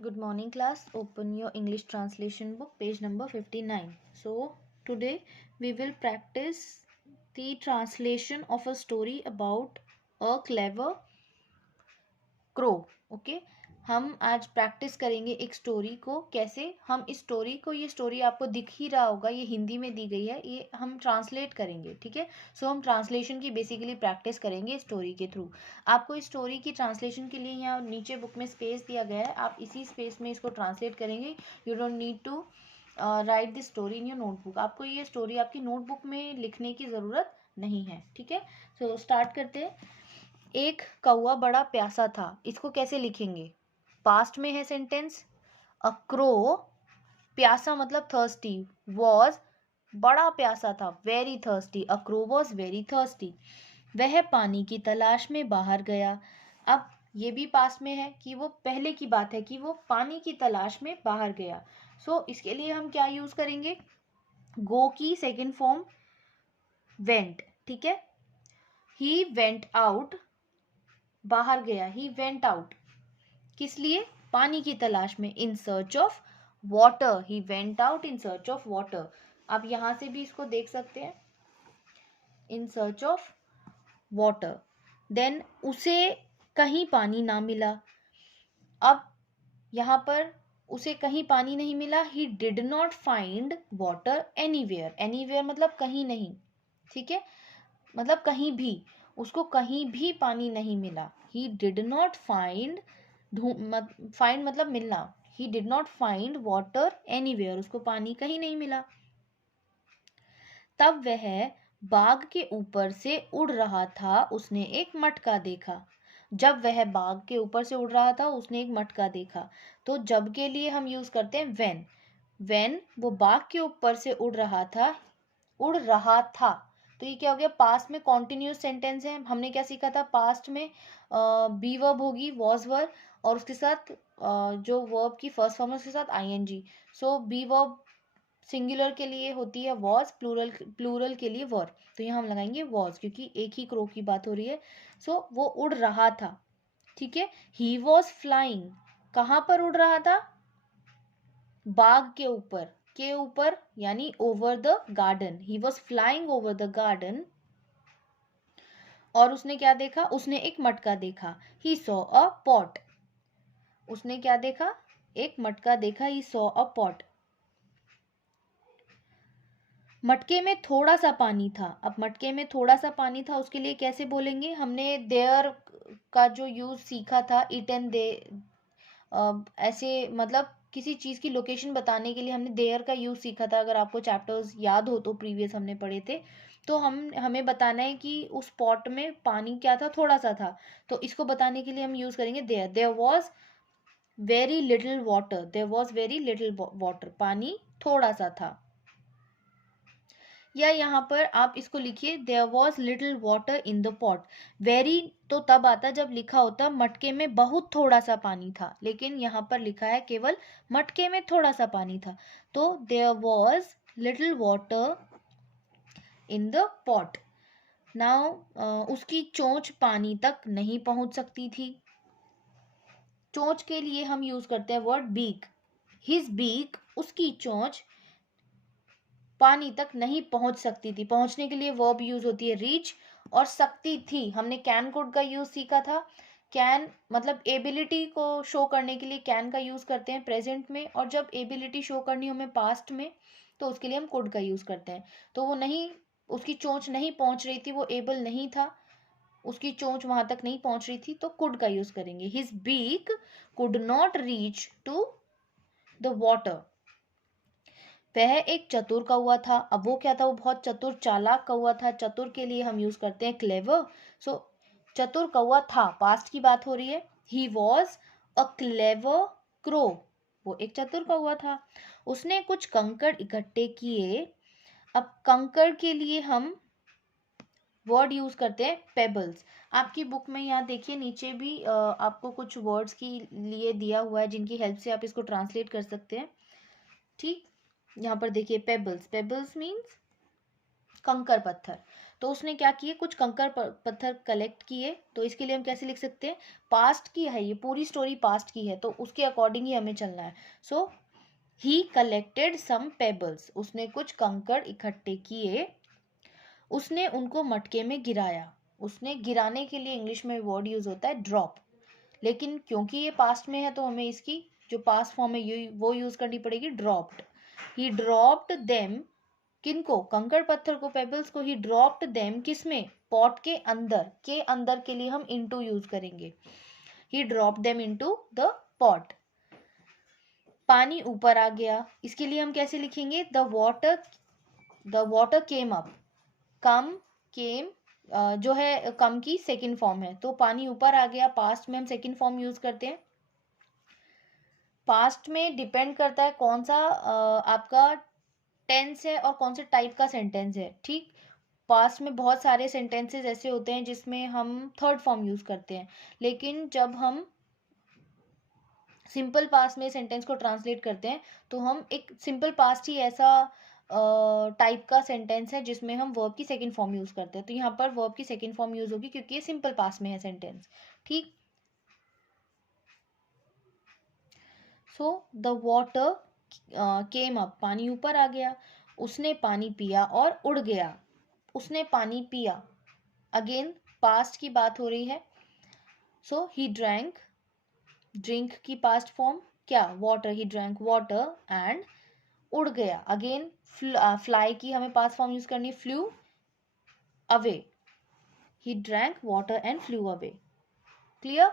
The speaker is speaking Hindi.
Good morning class. Open your English translation book, page number 59. So today we will practice the translation of a story about a clever crow. Okay, हम आज प्रैक्टिस करेंगे एक स्टोरी को. कैसे हम इस स्टोरी को, ये स्टोरी आपको दिख ही रहा होगा, ये हिंदी में दी गई है, ये हम ट्रांसलेट करेंगे. ठीक है, सो हम ट्रांसलेशन की बेसिकली प्रैक्टिस करेंगे स्टोरी के थ्रू. आपको इस स्टोरी की ट्रांसलेशन के लिए यहाँ नीचे बुक में स्पेस दिया गया है, आप इसी स्पेस में इसको ट्रांसलेट करेंगे. You don't need to write this story in your notebook. आपको ये स्टोरी आपकी नोटबुक में लिखने की ज़रूरत नहीं है. ठीक है, सो स्टार्ट करते हैं. एक कौवा बड़ा प्यासा था. इसको कैसे लिखेंगे? पास्ट में है सेंटेंस. अ क्रो, प्यासा मतलब थर्स्टी, वॉज बड़ा प्यासा था, very thirsty. A crow was very thirsty. वह पानी की तलाश में बाहर गया. अब ये भी पास्ट में है कि वो पहले की बात है कि वो पानी की तलाश में बाहर गया. सो इसके लिए हम क्या यूज करेंगे? गो की सेकेंड फॉर्म वेंट. ठीक है, ही वेंट आउट, बाहर गया. ही वेंट आउट किस लिए? पानी की तलाश में. In search of water, he went out in search of water. आप यहां से भी इसको देख सकते हैं, in search of water. Then उसे कहीं पानी ना मिला. अब यहां पर उसे कहीं पानी नहीं मिला. He did not find water anywhere. Anywhere मतलब कहीं नहीं. ठीक है, मतलब कहीं भी, उसको कहीं भी पानी नहीं मिला. He did not find, find मतलब मिलना. He did not find water anywhere, उसको पानी कहीं नहीं मिला. तब वह बाग के ऊपर से उड़ रहा था. उसने एक मटका देखा. जब वह बाग के ऊपर से उड़ रहा था उसने एक मटका देखा. तो जब के लिए हम यूज करते हैं व्हेन. व्हेन वो बाग के ऊपर से उड़ रहा था, उड़ रहा था. तो ये क्या हो गया? पास्ट में कॉन्टिन्यूस सेंटेंस है. हमने क्या सीखा था? पास्ट में बी वर्ब होगी, वॉज वर्ब, और उसके साथ जो वर्ब की फर्स्ट फॉर्म है उसके साथ आईएनजी. सो बी वर्ब सिंगुलर के लिए होती है वॉज, प्लूरल के लिए वर. तो यहाँ हम लगाएंगे वॉज क्योंकि एक ही क्रो की बात हो रही है. सो वो उड़ रहा था. ठीक है, ही वॉज फ्लाइंग. कहाँ पर उड़ रहा था? बाग के ऊपर. के ऊपर यानी over the garden. He was flying over the garden. और उसने क्या देखा? उसने एक मटका देखा. He saw a pot. उसने क्या देखा? एक मटका देखा. He saw a pot. मटके में थोड़ा सा पानी था. अब मटके में थोड़ा सा पानी था, उसके लिए कैसे बोलेंगे? हमने देयर का जो यूज सीखा था, इट एंड दे, ऐसे मतलब किसी चीज की लोकेशन बताने के लिए हमने देयर का यूज सीखा था. अगर आपको चैप्टर्स याद हो तो प्रीवियस हमने पढ़े थे. तो हमें बताना है कि उस पॉट में पानी क्या था? थोड़ा सा था. तो इसको बताने के लिए हम यूज करेंगे there. There was very little water. There was very little water. पानी थोड़ा सा था. या यहाँ पर आप इसको लिखिए, there was little water in the pot. Very तो तब आता जब लिखा होता मटके में बहुत थोड़ा सा पानी था, लेकिन यहाँ पर लिखा है केवल मटके में थोड़ा सा पानी था. तो there was little water in the pot. Now उसकी चोंच पानी तक नहीं पहुंच सकती थी. चोंच के लिए हम यूज करते हैं वर्ड बीक. हिज बीक, उसकी चोंच पानी तक नहीं पहुंच सकती थी. पहुंचने के लिए वर्ब यूज होती है रीच. और सकती थी, हमने कैन कोड का यूज सीखा था. कैन मतलब एबिलिटी को शो करने के लिए कैन का यूज करते हैं प्रेजेंट में, और जब एबिलिटी शो करनी हो हमें पास्ट में तो उसके लिए हम कुड का यूज करते हैं. तो वो नहीं, उसकी चोंच नहीं पहुंच रही थी, वो एबल नहीं था, उसकी चोंच वहां तक नहीं पहुंच रही थी, तो कुड का यूज करेंगे. His beak could not reach to the water. वह एक चतुर कौवा था. अब वो क्या था? वो बहुत चतुर चालाक कौवा था. चतुर के लिए हम यूज करते हैं क्लेवर. सो चतुर कौवा था, पास्ट की बात हो रही है. He was a clever crow. वो एक चतुर कौवा था. उसने कुछ कंकड़ इकट्ठे किए. अब कंकड़ के लिए हम वर्ड यूज करते हैं पेबल्स. आपकी बुक में यहाँ देखिए नीचे भी आपको कुछ वर्ड्स की लिए दिया हुआ है जिनकी हेल्प से आप इसको ट्रांसलेट कर सकते हैं. ठीक, यहाँ पर देखिए पेबल्स. पेबल्स मीन्स कंकर पत्थर. तो उसने क्या किए, कुछ कंकर पत्थर कलेक्ट किए। तो इसके लिए हम कैसे लिख सकते हैं, पास्ट की है ये पूरी स्टोरी, पास्ट की है तो उसके अकॉर्डिंग ही हमें चलना है। सो ही कलेक्टेड सम पेबल्स, उसने कुछ कंकड़ इकट्ठे किए, उसने उनको मटके में गिराया। उसने गिराने के लिए इंग्लिश में वर्ड यूज होता है ड्रॉप, लेकिन क्योंकि ये पास्ट में है तो हमें इसकी जो पास्ट फॉर्म है वो यूज करनी पड़ेगी, ड्रॉप्ड। ही ड्रॉप्ड देम, किनको, कंकड़ पत्थर को, पेबल्स को। ही ड्रॉप्ड देम किसमें, पॉट के अंदर के लिए हम इनटू यूज करेंगे। ही dropped them into the pot. पानी ऊपर आ गया, इसके लिए हम कैसे लिखेंगे, द वाटर केम अप। कम, केम जो है कम की सेकंड फॉर्म है, तो पानी ऊपर आ गया, पास्ट में हम सेकंड फॉर्म यूज करते हैं। पास्ट में डिपेंड करता है कौन सा आपका टेंस है और कौन से टाइप का सेंटेंस है, ठीक। पास्ट में बहुत सारे सेंटेंसेस ऐसे होते हैं जिसमें हम थर्ड फॉर्म यूज करते हैं, लेकिन जब हम सिंपल पास्ट में सेंटेंस को ट्रांसलेट करते हैं तो हम एक सिंपल पास्ट ही ऐसा टाइप का सेंटेंस है जिसमें हम वर्ब की सेकंड फॉर्म यूज करते हैं। तो यहाँ पर वर्ब की सेकंड फॉर्म यूज होगी क्योंकि ये सिंपल पास्ट में है सेंटेंस, ठीक। So the water came up, पानी ऊपर आ गया। उसने पानी पिया और उड़ गया। उसने पानी पिया, अगेन पास्ट की बात हो रही है। सो ही ड्रैंक, ड्रिंक की पास्ट फॉर्म क्या, water, he drank water and उड़ गया, अगेन फ्लाई की हमें पास्ट फॉर्म यूज करनी, flu away. He drank water and flu away, clear.